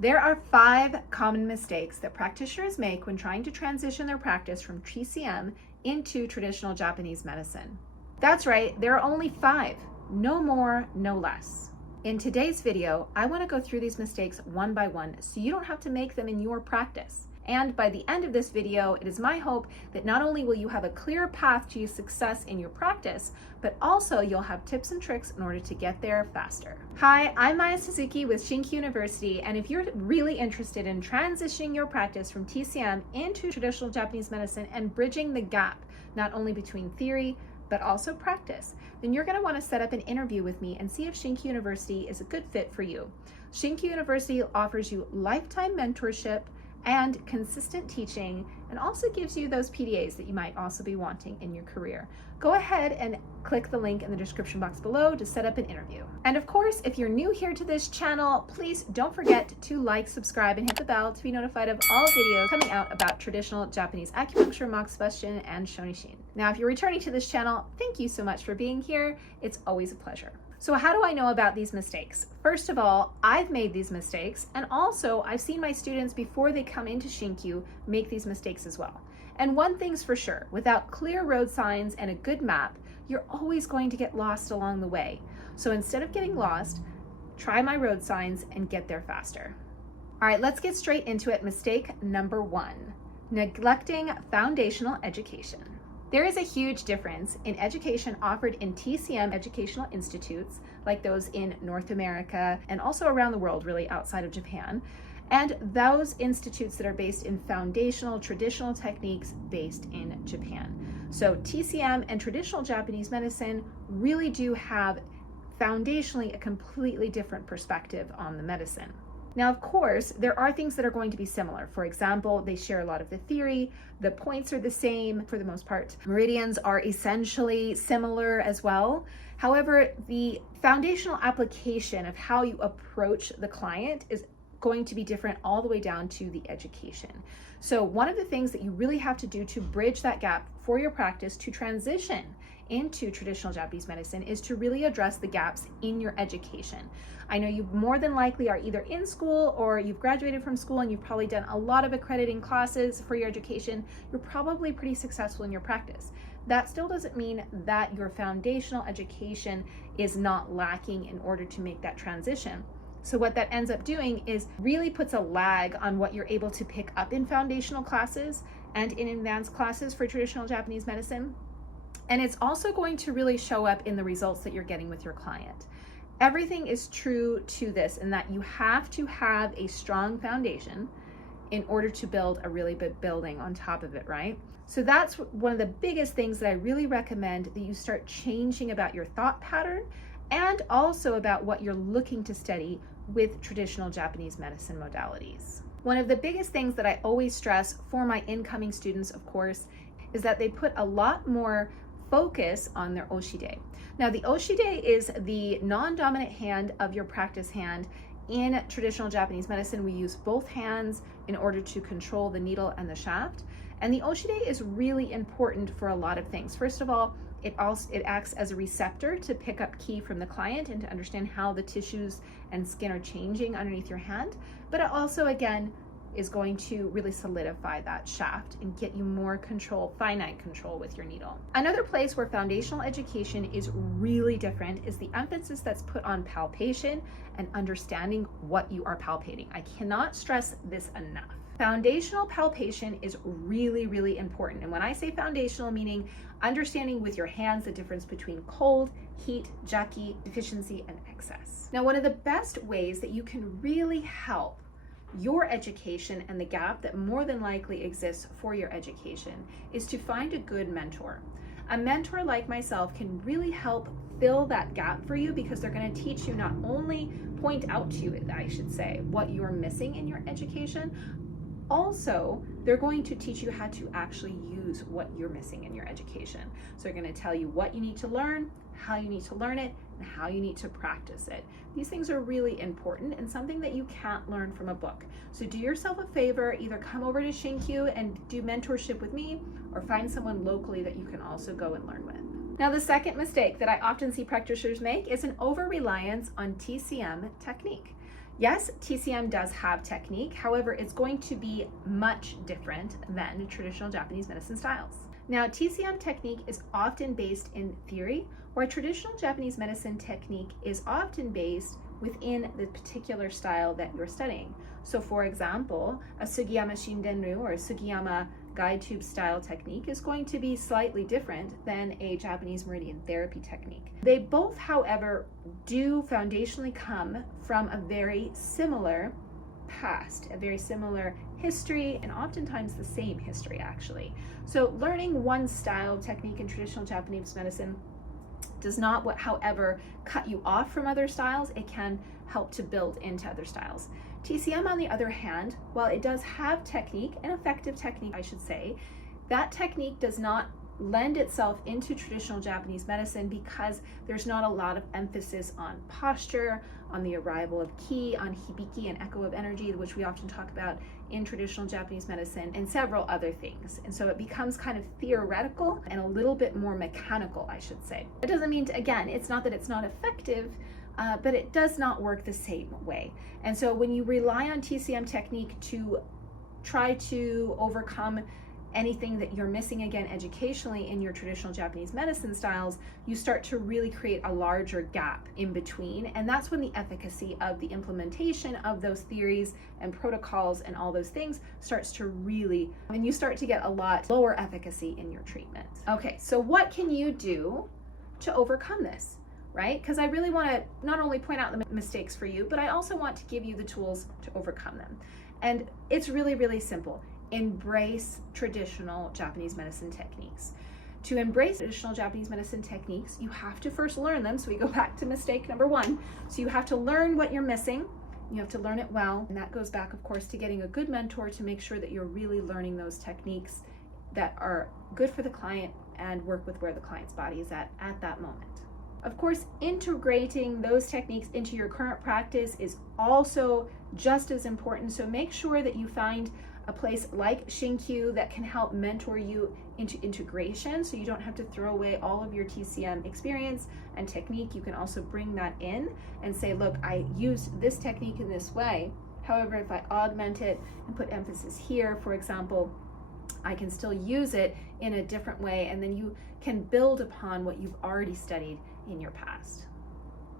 There are 5 common mistakes that practitioners make when trying to transition their practice from TCM into traditional Japanese medicine. That's right, there are only 5, no more, no less. In today's video, I want to go through these mistakes one by one so you don't have to make them in your practice. And by the end of this video, it is my hope that not only will you have a clear path to success in your practice, but also you'll have tips and tricks in order to get there faster. Hi, I'm Maya Suzuki with ShinKyu University, and if you're really interested in transitioning your practice from TCM into traditional Japanese medicine and bridging the gap, not only between theory, but also practice, then you're going to want to set up an interview with me and see if ShinKyu University is a good fit for you. ShinKyu University offers you lifetime mentorship and consistent teaching, and also gives you those PDAs that you might also be wanting in your career. Go ahead and click the link in the description box below to set up an interview. And of course, if you're new here to this channel, please don't forget to like, subscribe, and hit the bell to be notified of all videos coming out about traditional Japanese acupuncture, Moxibustion, and Shonishin. Now, if you're returning to this channel, thank you so much for being here. It's always a pleasure. So how do I know about these mistakes? First of all, I've made these mistakes, and also I've seen my students before they come into ShinKyu make these mistakes as well. And one thing's for sure, without clear road signs and a good map, you're always going to get lost along the way. So instead of getting lost, try my road signs and get there faster. All right, let's get straight into it. Mistake number 1, neglecting foundational education. There is a huge difference in education offered in TCM educational institutes, like those in North America and also around the world, really outside of Japan, and those institutes that are based in foundational traditional techniques based in Japan. So TCM and traditional Japanese medicine really do have foundationally a completely different perspective on the medicine. Now, of course, there are things that are going to be similar. For example, they share a lot of the theory, the points are the same for the most part. Meridians are essentially similar as well. However, the foundational application of how you approach the client is going to be different all the way down to the education. So one of the things that you really have to do to bridge that gap for your practice to transition into traditional Japanese medicine is to really address the gaps in your education. I know you more than likely are either in school or you've graduated from school and you've probably done a lot of accrediting classes for your education. You're probably pretty successful in your practice. That still doesn't mean that your foundational education is not lacking in order to make that transition. So what that ends up doing is really puts a lag on what you're able to pick up in foundational classes and in advanced classes for traditional Japanese medicine. And it's also going to really show up in the results that you're getting with your client. Everything is true to this in that you have to have a strong foundation in order to build a really big building on top of it, right? So that's one of the biggest things that I really recommend that you start changing about your thought pattern and also about what you're looking to study with traditional Japanese medicine modalities. One of the biggest things that I always stress for my incoming students, of course, is that they put a lot more focus on their oshide. Now, the oshide is the non-dominant hand of your practice hand. In traditional Japanese medicine, we use both hands in order to control the needle and the shaft. And the oshide is really important for a lot of things. First of all, it acts as a receptor to pick up ki from the client and to understand how the tissues and skin are changing underneath your hand. But it also, again, is going to really solidify that shaft and get you more control, finite control with your needle. Another place where foundational education is really different is the emphasis that's put on palpation and understanding what you are palpating. I cannot stress this enough. Foundational palpation is really, really important. And when I say foundational, meaning understanding with your hands the difference between cold, heat, jaki, deficiency, and excess. Now, one of the best ways that you can really help your education and the gap that more than likely exists for your education is to find a good mentor. A mentor like myself can really help fill that gap for you because they're going to teach you, not only point out to you, I should say, what you're missing in your education, also they're going to teach you how to actually use what you're missing in your education. So they're going to tell you what you need to learn, how you need to learn it, and how you need to practice it. These things are really important and something that you can't learn from a book. So do yourself a favor, either come over to ShinKyu and do mentorship with me, or find someone locally that you can also go and learn with. Now, the second mistake that I often see practitioners make is an over-reliance on TCM technique. Yes, TCM does have technique. However, it's going to be much different than traditional Japanese medicine styles. Now, TCM technique is often based in theory, where traditional Japanese medicine technique is often based within the particular style that you're studying. So for example, a Sugiyama Shindenru or a Sugiyama guide tube style technique is going to be slightly different than a Japanese meridian therapy technique. They both, however, do foundationally come from a very similar past, a very similar history, and oftentimes the same history actually. So learning one style of technique in traditional Japanese medicine does not, however, cut you off from other styles. It can help to build into other styles. TCM, on the other hand, while it does have technique, an effective technique, I should say, that technique does not lend itself into traditional Japanese medicine because there's not a lot of emphasis on posture, on the arrival of ki, on hibiki and echo of energy, which we often talk about in traditional Japanese medicine, and several other things. And so it becomes kind of theoretical and a little bit more mechanical, I should say. It doesn't mean, again, it's not that it's not effective, but it does not work the same way. And so when you rely on TCM technique to try to overcome anything that you're missing, again, educationally in your traditional Japanese medicine styles, you start to really create a larger gap in between. And that's when the efficacy of the implementation of those theories and protocols and all those things starts to really, and you start to get a lot lower efficacy in your treatment. Okay, so what can you do to overcome this, right? Because I really want to not only point out the mistakes for you, but I also want to give you the tools to overcome them. And it's really, really simple. Embrace traditional Japanese medicine techniques. To embrace traditional Japanese medicine techniques, you have to first learn them. So we go back to mistake number one. So you have to learn what you're missing. You have to learn it well. And that goes back, of course, to getting a good mentor to make sure that you're really learning those techniques that are good for the client and work with where the client's body is at that moment. Of course, integrating those techniques into your current practice is also just as important. So make sure that you find a place like ShinKyu that can help mentor you into integration, so you don't have to throw away all of your TCM experience and technique. You can also bring that in and say, look, I used this technique in this way. However, if I augment it and put emphasis here, for example, I can still use it in a different way, and then you can build upon what you've already studied in your past.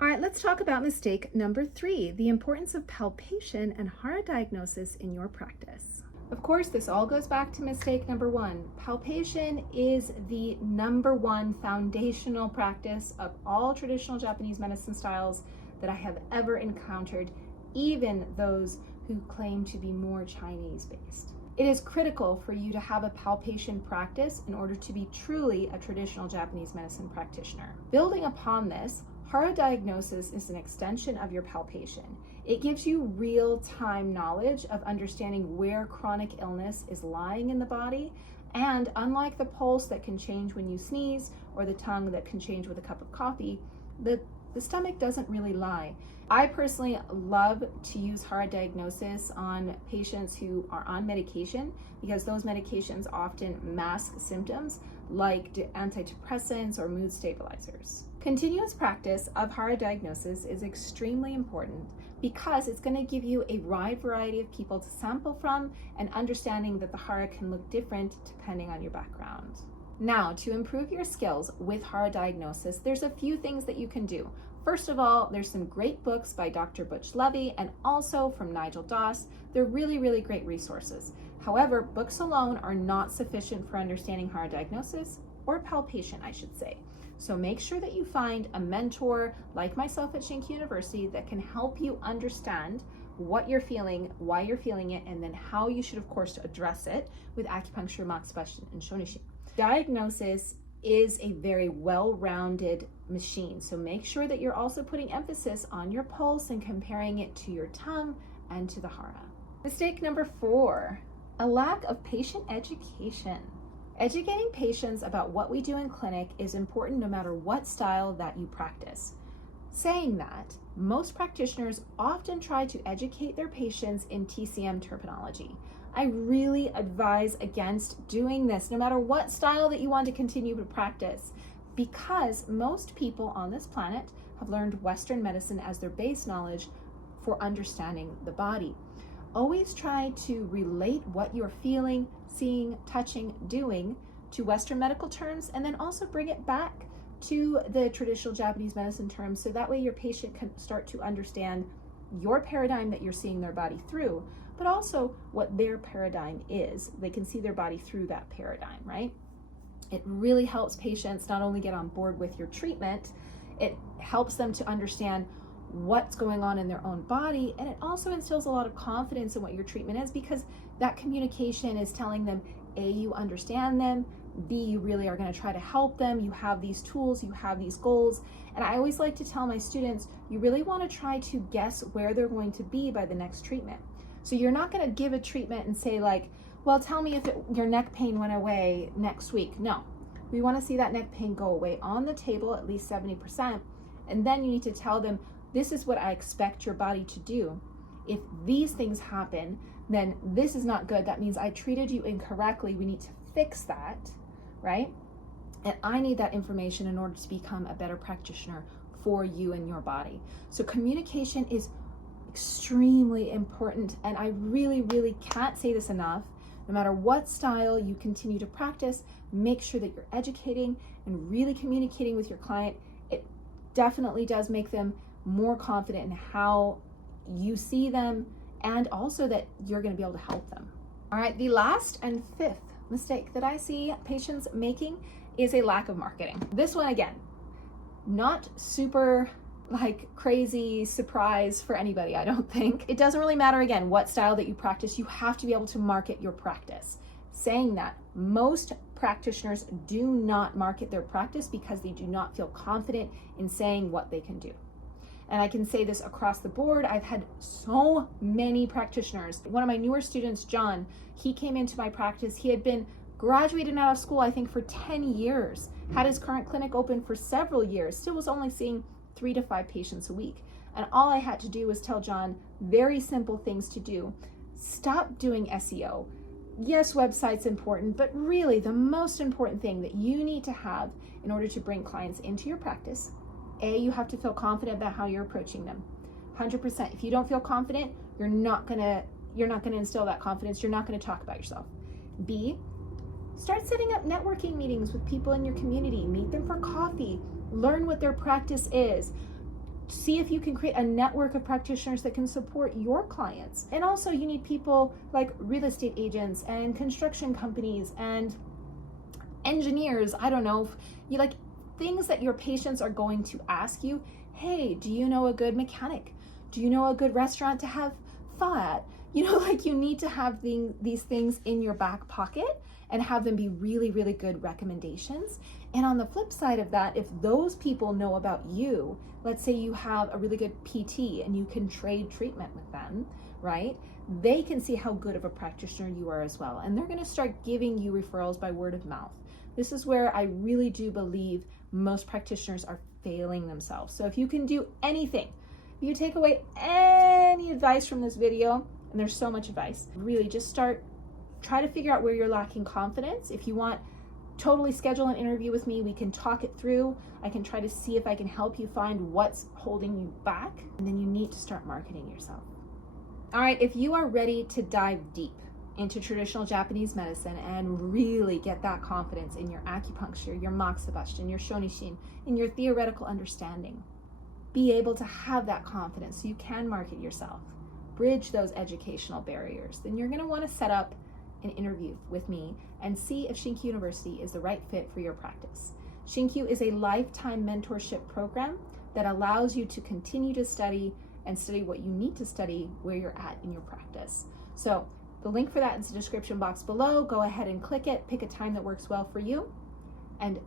All right, let's talk about mistake number 3, the importance of palpation and hara diagnosis in your practice. Of course, this all goes back to mistake number 1. Palpation is the number 1 foundational practice of all traditional Japanese medicine styles that I have ever encountered, even those who claim to be more Chinese-based. It is critical for you to have a palpation practice in order to be truly a traditional Japanese medicine practitioner. Building upon this, hara diagnosis is an extension of your palpation. It gives you real-time knowledge of understanding where chronic illness is lying in the body, and unlike the pulse that can change when you sneeze or the tongue that can change with a cup of coffee, the stomach doesn't really lie. I personally love to use hara diagnosis on patients who are on medication because those medications often mask symptoms like antidepressants or mood stabilizers. Continuous practice of hara diagnosis is extremely important because it's going to give you a wide variety of people to sample from, and understanding that the hara can look different depending on your background. Now, to improve your skills with hara diagnosis, there's a few things that you can do. First of all, there's some great books by Dr. Butch Levy and also from Nigel Doss. They're really, really great resources. However, books alone are not sufficient for understanding hara diagnosis, or palpation, I should say. So make sure that you find a mentor like myself at ShinKyu University that can help you understand what you're feeling, why you're feeling it, and then how you should, of course, address it with acupuncture, Moxibustion, and Shonishin. Diagnosis is a very well-rounded machine, so make sure that you're also putting emphasis on your pulse and comparing it to your tongue and to the hara. Mistake number 4, a lack of patient education. Educating patients about what we do in clinic is important no matter what style that you practice. Saying that, most practitioners often try to educate their patients in TCM terminology. I really advise against doing this, no matter what style that you want to continue to practice, because most people on this planet have learned Western medicine as their base knowledge for understanding the body. Always try to relate what you're feeling, seeing, touching, doing to Western medical terms, and then also bring it back to the traditional Japanese medicine terms, so that way your patient can start to understand your paradigm that you're seeing their body through, but also what their paradigm is. They can see their body through that paradigm, right? It really helps patients not only get on board with your treatment, it helps them to understand what's going on in their own body, and it also instills a lot of confidence in what your treatment is, because that communication is telling them, A, you understand them, B, you really are going to try to help them, you have these tools, you have these goals. And I always like to tell my students, you really want to try to guess where they're going to be by the next treatment. So you're not going to give a treatment and say like, well, tell me if your neck pain went away next week. No, we want to see that neck pain go away on the table, at least 70%. And then you need to tell them, this is what I expect your body to do. If these things happen, then this is not good. That means I treated you incorrectly. We need to fix that, right? And I need that information in order to become a better practitioner for you and your body. So communication is extremely important. And I really, really can't say this enough. No matter what style you continue to practice, make sure that you're educating and really communicating with your client. It definitely does make them more confident in how you see them, and also that you're going to be able to help them. All right, the last and fifth mistake that I see patients making is a lack of marketing. This one, again, not super like crazy surprise for anybody, I don't think. It doesn't really matter, again, what style that you practice, you have to be able to market your practice. Saying that, most practitioners do not market their practice because they do not feel confident in saying what they can do. And I can say this across the board. I've had so many practitioners. One of my newer students, John, he came into my practice. He had been graduated out of school, I think, for 10 years, had his current clinic open for several years, still was only seeing 3 to 5 patients a week. And all I had to do was tell John very simple things to do. Stop doing SEO. Yes, website's important, but really the most important thing that you need to have in order to bring clients into your practice, A, you have to feel confident about how you're approaching them. 100%. If you don't feel confident, you're not gonna instill that confidence. You're not gonna talk about yourself. B, start setting up networking meetings with people in your community. Meet them for coffee. Learn what their practice is. See if you can create a network of practitioners that can support your clients. And also you need people like real estate agents and construction companies and engineers. I don't know, you like things that your patients are going to ask you. Hey, do you know a good mechanic? Do you know a good restaurant to have pho at? You know, like you need to have these things in your back pocket and have them be really, really good recommendations. And on the flip side of that, if those people know about you, let's say you have a really good PT and you can trade treatment with them, right? They can see how good of a practitioner you are as well. And they're gonna start giving you referrals by word of mouth. This is where I really do believe most practitioners are failing themselves. So if you can do anything, if you take away any advice from this video, and there's so much advice, really just try to figure out where you're lacking confidence. If you want, totally schedule an interview with me. We can talk it through. I can try to see if I can help you find what's holding you back. And then you need to start marketing yourself. All right, if you are ready to dive deep into traditional Japanese medicine and really get that confidence in your acupuncture, your Moxibustion, your shonishin, in your theoretical understanding, be able to have that confidence so you can market yourself, bridge those educational barriers, then you're gonna wanna set up an interview with me and see if ShinKyu University is the right fit for your practice. ShinKyu is a lifetime mentorship program that allows you to continue to study and study what you need to study where you're at in your practice. So the link for that is in the description box below. Go ahead and click it, pick a time that works well for you, and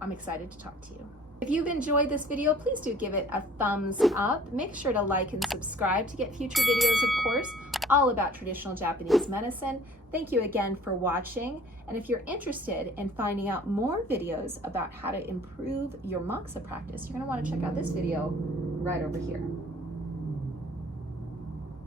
I'm excited to talk to you. If you've enjoyed this video, please do give it a thumbs up. Make sure to like and subscribe to get future videos, of course, all about traditional Japanese medicine. Thank you again for watching. And if you're interested in finding out more videos about how to improve your moxa practice, you're gonna wanna check out this video right over here.